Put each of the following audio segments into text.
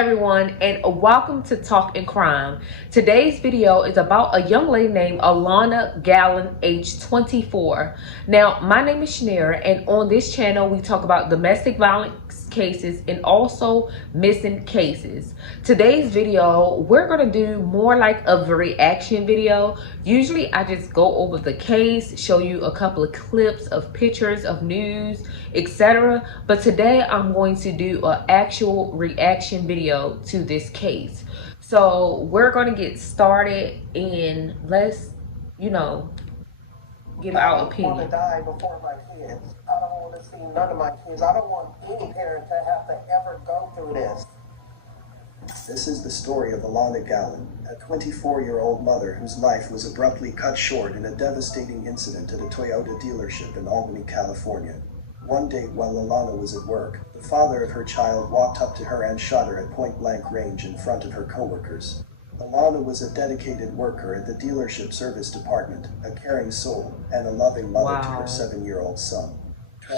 everyone, and welcome to Talk and Crime. Today's video is about a young lady named ALONNA Gallon, age 24. Now, my name is Shanira, and on this channel we talk about domestic violence cases and also missing cases. Today's video, we're going to do more like a reaction video. Usually I just go over the case, show you a couple of clips of pictures of news, etc. But today I'm going to do an actual reaction video to this case. So we're going to get started and let's, give our opinion. I don't want to die before my kids. I don't want to see none of my kids. I don't want any parent to have to ever go through this. This is the story of ALONNA Gallon, a 24-year-old mother whose life was abruptly cut short in a devastating incident at a Toyota dealership in Albany, California. One day while ALONNA was at work, the father of her child walked up to her and shot her at point-blank range in front of her coworkers. ALONNA was a dedicated worker at the dealership service department, a caring soul, and a loving mother to her 7-year-old son.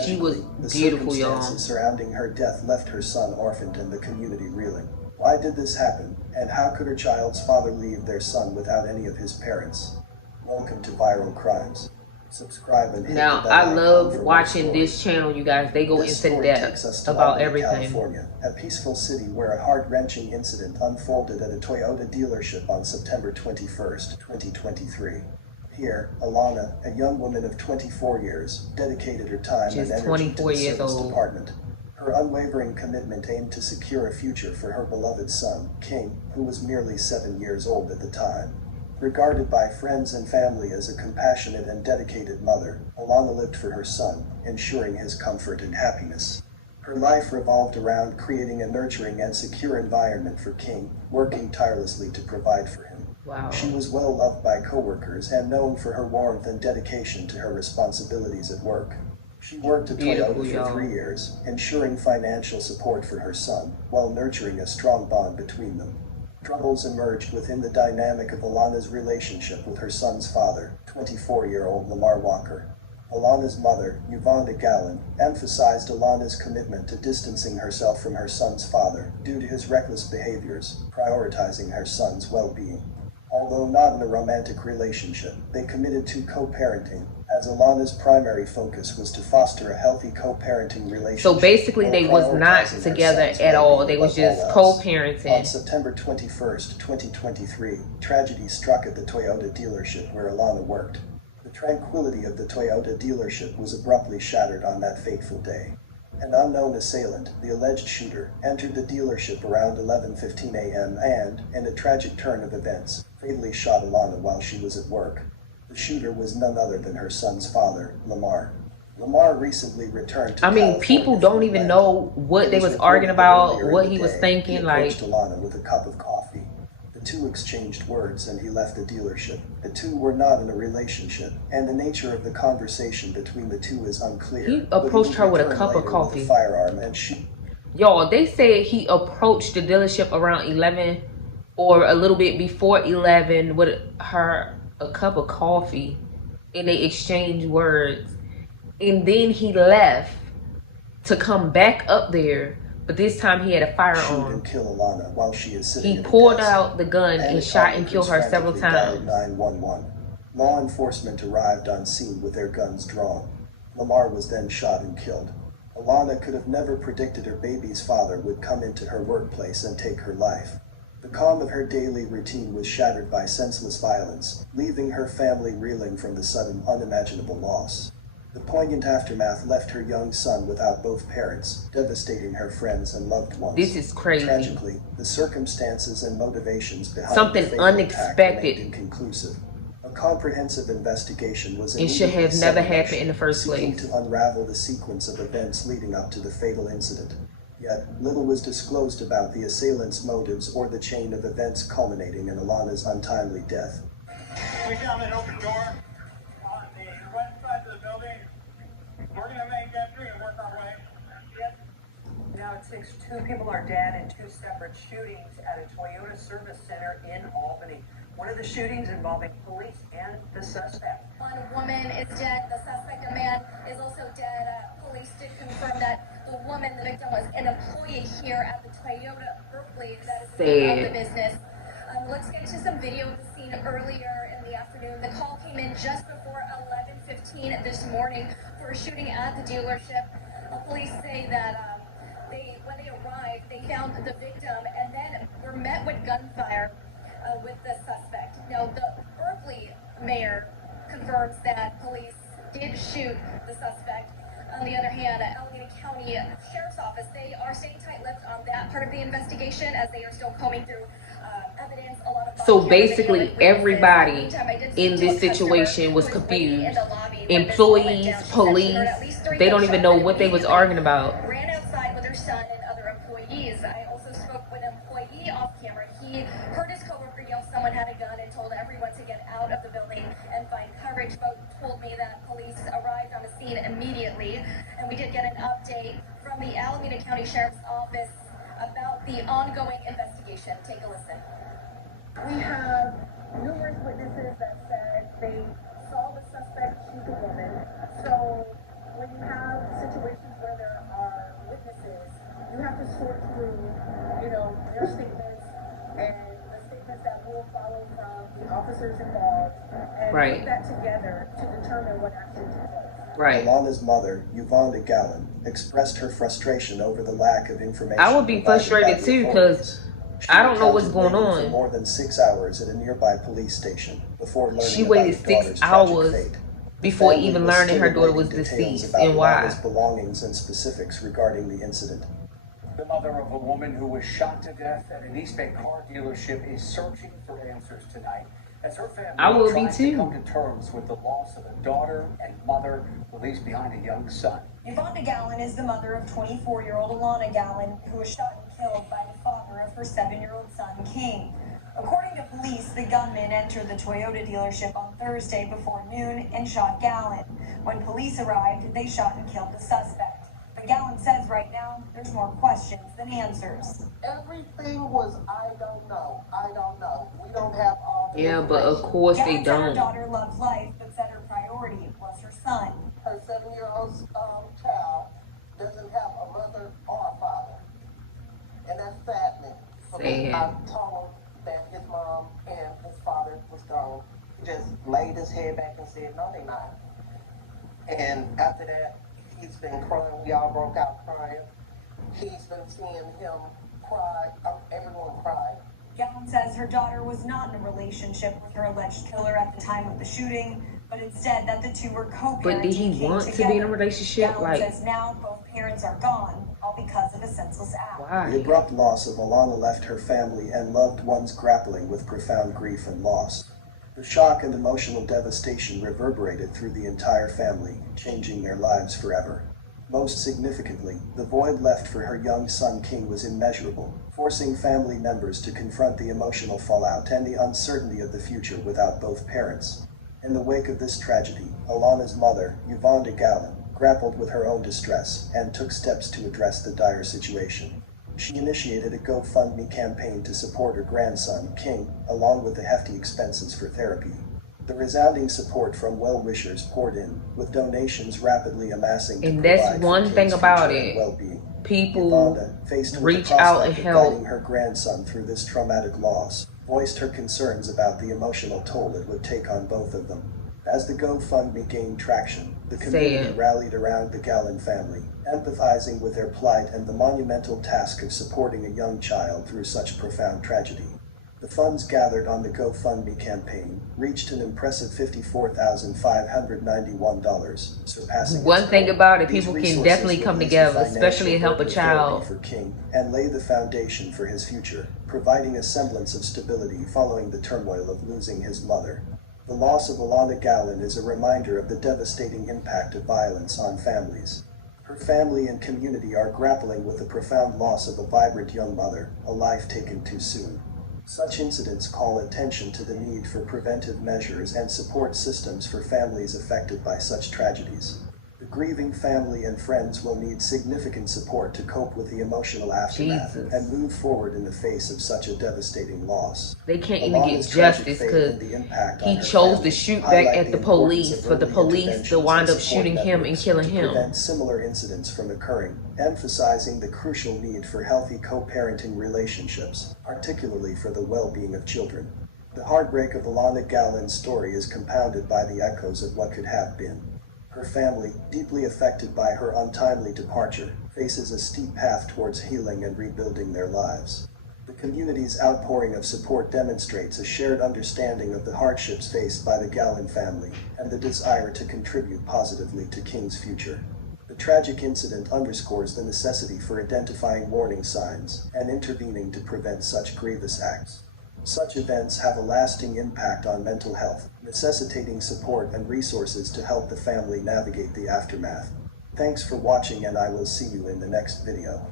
She was the beautiful, y'all. circumstances surrounding her death left her son orphaned and the community reeling. Why did this happen, and how could her child's father leave their son without any of his parents? Welcome to Viral Crimes. Subscribe and hit now the bell I icon love for watching more this channel, you guys. They go This into story takes us depth to about Albany, everything. California, a peaceful city where a heart-wrenching incident unfolded at a Toyota dealership on September 21st, 2023. Here, ALONNA, a young woman of 24 years, dedicated her time She's and energy 24 to the years service old. department. Her unwavering commitment aimed to secure a future for her beloved son, King, who was merely 7 years old at the time. Regarded by friends and family as a compassionate and dedicated mother, ALONNA lived for her son, ensuring his comfort and happiness. Her life revolved around creating a nurturing and secure environment for King, working tirelessly to provide for him. Wow. She was well loved by coworkers and known for her warmth and dedication to her responsibilities at work. She worked at Toyota for 3 years, ensuring financial support for her son, while nurturing a strong bond between them. Troubles emerged within the dynamic of ALONNA's relationship with her son's father, 24-year-old Lamar Walker. ALONNA's mother, Yvonne Gallon, emphasized ALONNA's commitment to distancing herself from her son's father due to his reckless behaviors, prioritizing her son's well-being. Although not in a romantic relationship, they committed to co-parenting, as ALONNA's primary focus was to foster a healthy co-parenting relationship. So basically they was not together at all. They was just co-parenting. On September 21st, 2023, tragedy struck at the Toyota dealership where ALONNA worked. The tranquility of the Toyota dealership was abruptly shattered on that fateful day. An unknown assailant, the alleged shooter, entered the dealership around 11:15 a.m. and, in a tragic turn of events, fatally shot ALONNA while she was at work. The shooter was none other than her son's father, Lamar. Lamar recently returned to California. People don't even know what they was arguing about, what he was thinking. He approached ALONNA with a cup of coffee. The two exchanged words and he left the dealership. The two were not in a relationship, and the nature of the conversation between the two is unclear. He approached her with a cup of coffee. With a firearm and Y'all, they said he approached the dealership around 11 or a little bit before 11 with her a cup of coffee, and they exchanged words, and then he left to come back up there, but this time he had a firearm. And kill ALONNA while she is sitting he pulled out the gun and shot and killed her several times. 911. Law enforcement arrived on scene with their guns drawn. Lamar was then shot and killed. ALONNA could have never predicted her baby's father would come into her workplace and take her life. The calm of her daily routine was shattered by senseless violence, leaving her family reeling from the sudden, unimaginable loss. The poignant aftermath left her young son without both parents, devastating her friends and loved ones. This is crazy. Tragically, the circumstances and motivations behind something the fatal unexpected, attack inconclusive. A comprehensive investigation was it should have never happened in the first seeking place. to unravel the sequence of events leading up to the fatal incident. Yet, little was disclosed about the assailant's motives or the chain of events culminating in ALONNA's untimely death. We found an open door on the west side of the building. We're going to make entry and work our way. Now at 6-2 people are dead in 2 separate shootings at a Toyota service center in Albany. One of the shootings involving police and the suspect. One woman is dead. The suspect, a man, is also dead. Police did confirm that the woman, the victim, was an employee here at the Toyota Berkeley that is Sad. out of the business. Let's get to some video of the scene earlier in the afternoon. The call came in just before 11:15 this morning for a shooting at the dealership. Police say that when they arrived, they found the victim and then were met with gunfire with the suspect. Now, the Berkeley mayor confirms that police did shoot the suspect. On the other hand, Alameda County Sheriff's Office, they are staying tight-lipped on that part of the investigation as they are still combing through evidence. A lot of So basically everybody in this situation was confused. Employees, police, they don't even know what they was arguing about. Ran outside with her son and other employees. I also spoke with an employee off camera. He heard his coworker yell someone had a gun and told everyone to get out of the building and find coverage, but told me that police arrived on the scene immediately. And we did get an update from the Alameda County Sheriff's Office about the ongoing investigation. Take a listen. We have numerous witnesses that said they saw the suspect shoot the woman. So when you have situations where there are witnesses, you have to sort through, their statements and the statements that will follow from the officers involved and put that together to determine what action to take. Right. Alonna's mother, Yvonne Gallon, expressed her frustration over the lack of information. I would be frustrated too because I don't know what's going on. For more than 6 hours at a nearby police station before learning She waited about her daughter's 6 hours tragic fate. before Family even was learning her still daughter was awaiting deceased details about and why. Alonna's belongings and specifics regarding the incident. The mother of a woman who was shot to death at an East Bay car dealership is searching for answers tonight as her family I will be tries too. to come to terms with the loss of a daughter and mother who leaves behind a young son. Yvonne Gallon is the mother of 24-year-old Alonna Gallon, who was shot and killed by the father of her 7-year-old son, King. According to police, the gunman entered the Toyota dealership on Thursday before noon and shot Gallon. When police arrived, they shot and killed the suspect. But Gallon says right now, there's more questions than answers. Everything was, I don't know. We don't have all the Yeah, but of course they Gallon said her don't. daughter loves life, but said her priority was her son. Her 7-year-old child doesn't have a mother or a father. And that's saddening. Sad. I told him that his mom and his father was gone. He just laid his head back and said, no, they're not. And after that, he's been crying. We all broke out crying. He's been seeing him cry. Everyone cried. Gallon says her daughter was not in a relationship with her alleged killer at the time of the shooting, but instead that the two were co-parenting. But did he want to be in a relationship? Gallon says now both parents are gone, all because of a senseless act. Why? The abrupt loss of Alonna left her family and loved ones grappling with profound grief and loss. The shock and emotional devastation reverberated through the entire family, changing their lives forever. Most significantly, the void left for her young son King was immeasurable, forcing family members to confront the emotional fallout and the uncertainty of the future without both parents. In the wake of this tragedy, Alonna's mother, Yvonne Gallon, grappled with her own distress and took steps to address the dire situation. She initiated a GoFundMe campaign to support her grandson, King, along with the hefty expenses for therapy. The resounding support from well-wishers poured in, with donations rapidly amassing to And that's provide one for thing King's about future it. and well-being. People Yvonne, faced with reach the out and prospect of help. guiding her grandson through this traumatic loss, voiced her concerns about the emotional toll it would take on both of them. As the GoFundMe gained traction, the community rallied around the Gallon family, empathizing with their plight and the monumental task of supporting a young child through such profound tragedy. The funds gathered on the GoFundMe campaign reached an impressive $54,591, surpassing One its thing goal. about it, These people can resources definitely will come use the together, financial especially to help a therapy child. for King and lay the foundation for his future, providing a semblance of stability following the turmoil of losing his mother. The loss of Alonna Gallon is a reminder of the devastating impact of violence on families. Her family and community are grappling with the profound loss of a vibrant young mother, a life taken too soon. Such incidents call attention to the need for preventive measures and support systems for families affected by such tragedies. The Grieving family and friends will need significant support to cope with the emotional aftermath and move forward in the face of such a devastating loss. They can't even get justice because he chose to shoot back at the police for the police to wind up shooting him and killing him. To prevent similar incidents from occurring, emphasizing the crucial need for healthy co-parenting relationships, particularly for the well-being of children. The heartbreak of ALONNA Gallon's story is compounded by the echoes of what could have been. Her family, deeply affected by her untimely departure, faces a steep path towards healing and rebuilding their lives. The community's outpouring of support demonstrates a shared understanding of the hardships faced by the Gallon family and the desire to contribute positively to King's future. The tragic incident underscores the necessity for identifying warning signs and intervening to prevent such grievous acts. Such events have a lasting impact on mental health, necessitating support and resources to help the family navigate the aftermath. Thanks for watching, and I will see you in the next video.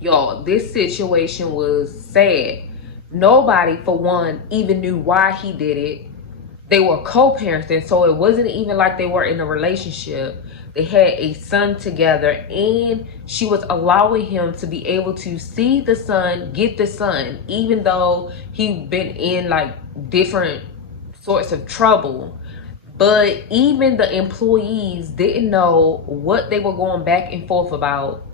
Y'all, this situation was sad. Nobody, for one, even knew why he did it. They were co-parenting, so it wasn't even like they were in a relationship. They had a son together, and she was allowing him to be able to see the son, get the son, even though he'd been in like different sorts of trouble. But even the employees didn't know what they were going back and forth about.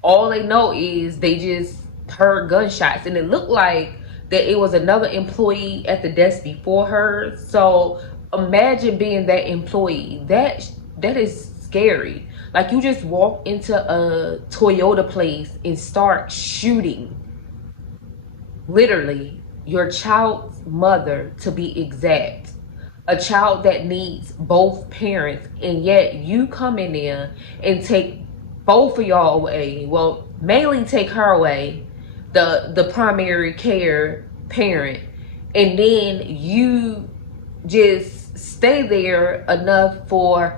All they know is they just heard gunshots, and it looked like that it was another employee at the desk before her. So imagine being that employee. That is scary. Like, you just walk into a Toyota place and start shooting literally your child's mother, to be exact, a child that needs both parents, and yet you come in there and take both of y'all away. Well, mainly take her away, the primary care parent, and then you just stay there enough for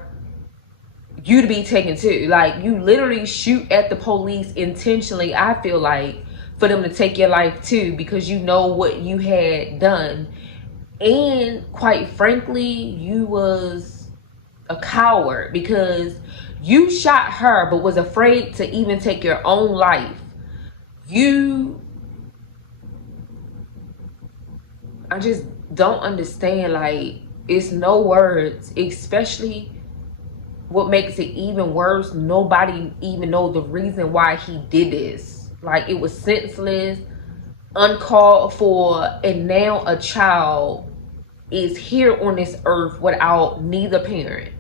you to be taken too. Like, you literally shoot at the police intentionally, I feel like, for them to take your life too, because you know what you had done. And quite frankly, you was a coward because you shot her but was afraid to even take your own life. I just don't understand. Like, it's no words, especially what makes it even worse, nobody even know the reason why he did this. Like, it was senseless, uncalled for, and now a child is here on this earth without neither parent.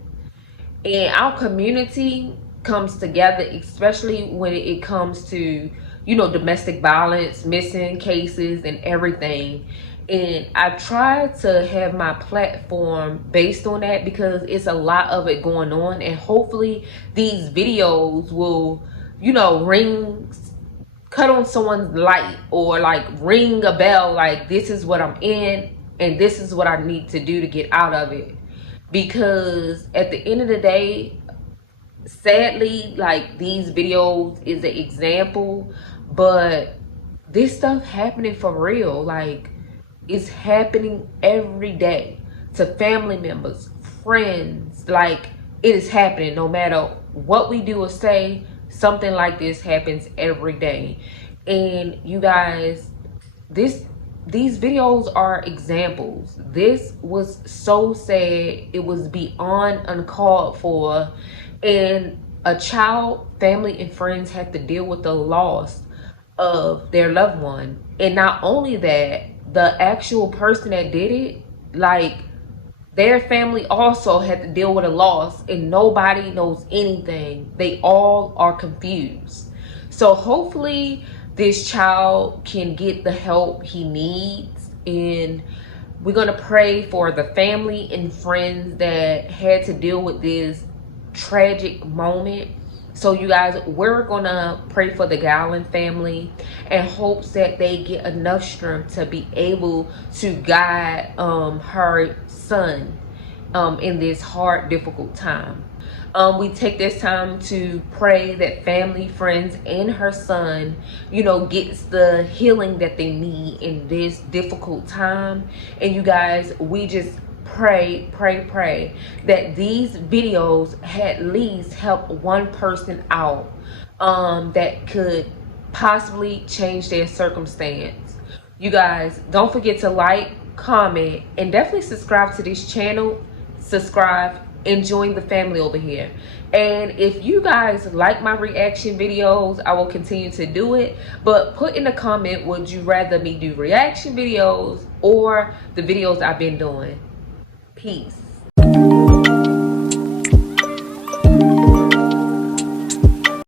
And our community comes together, especially when it comes to, you know, domestic violence, missing cases, and everything. And I try to have my platform based on that because it's a lot of it going on. And hopefully these videos will, you know, cut on someone's light, or like ring a bell, like, this is what I'm in and this is what I need to do to get out of it. Because at the end of the day, sadly, like, these videos is an example, but this stuff happening for real. Like, it's happening every day to family members, friends. Like, it is happening no matter what we do or say. Something like this happens every day. And you guys, these videos are examples. This was so sad. It was beyond uncalled for. And a child, family, and friends had to deal with the loss of their loved one. And not only that, the actual person that did it, like, their family also had to deal with a loss, and nobody knows anything. They all are confused. So hopefully this child can get the help he needs, and we're gonna pray for the family and friends that had to deal with this tragic moment. So you guys, we're gonna pray for the Gallon family and hopes that they get enough strength to be able to guide her son in this hard, difficult time. We take this time to pray that family, friends, and her son, you know, gets the healing that they need in this difficult time. And you guys, we just pray that these videos at least help one person out that could possibly change their circumstance. You guys, don't forget to like, comment, and definitely subscribe to this channel. Subscribe and join the family over here. And if you guys like my reaction videos, I will continue to do it. But put in a comment, would you rather me do reaction videos or the videos I've been doing? Peace.